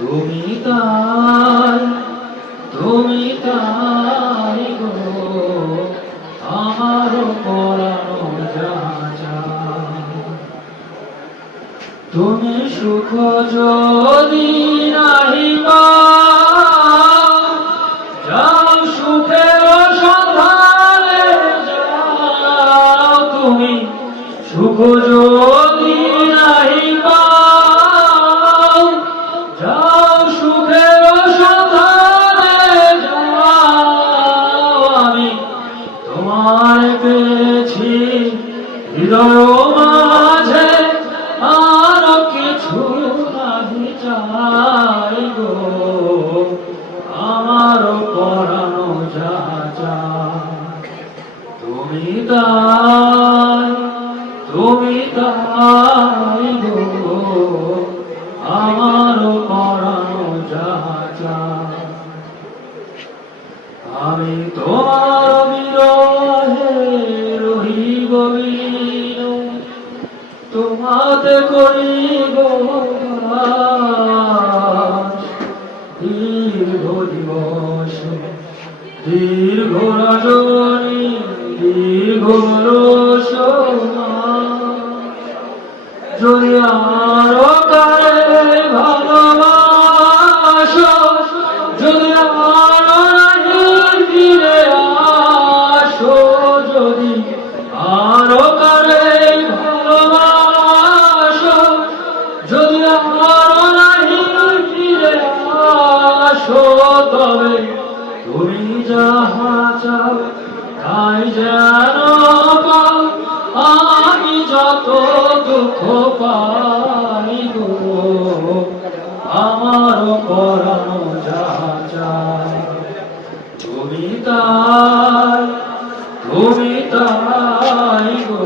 তুমি তাই গো আমার পরানো যা চায়। তুমি সুখ যদি নাহি পাও, যাও সুখের সন্ধানে যাও। তুমি সুখ যদি নাহি পাও, যাও সুখের সন্ধানে যাও। আমি তোমায় পেয়েছি হৃদয় মাঝে, আর কিছু নাহি চাই গো আমার পরানো যা চায়। তুমি তাই গো আমার পরানো যা চায়। আমি তোমার বিরহে রহিব বিলীন, তোমাতে করিব বাস। দীর্ঘ দিবস দীর্ঘ রজনী দীর্ঘ যদি আরো কারে ভালোবাসো, যদি আরো নাহি ফিরে আসো, যদি আরো কারে ভালোবাসো, যদি আরো নাহি ফিরে আসো, তবে তুমি যাহা চাও তাই যেন পাও। আমি যত দুঃখ পাই গো আমার পরানো যা চায়। তুমি তাই গো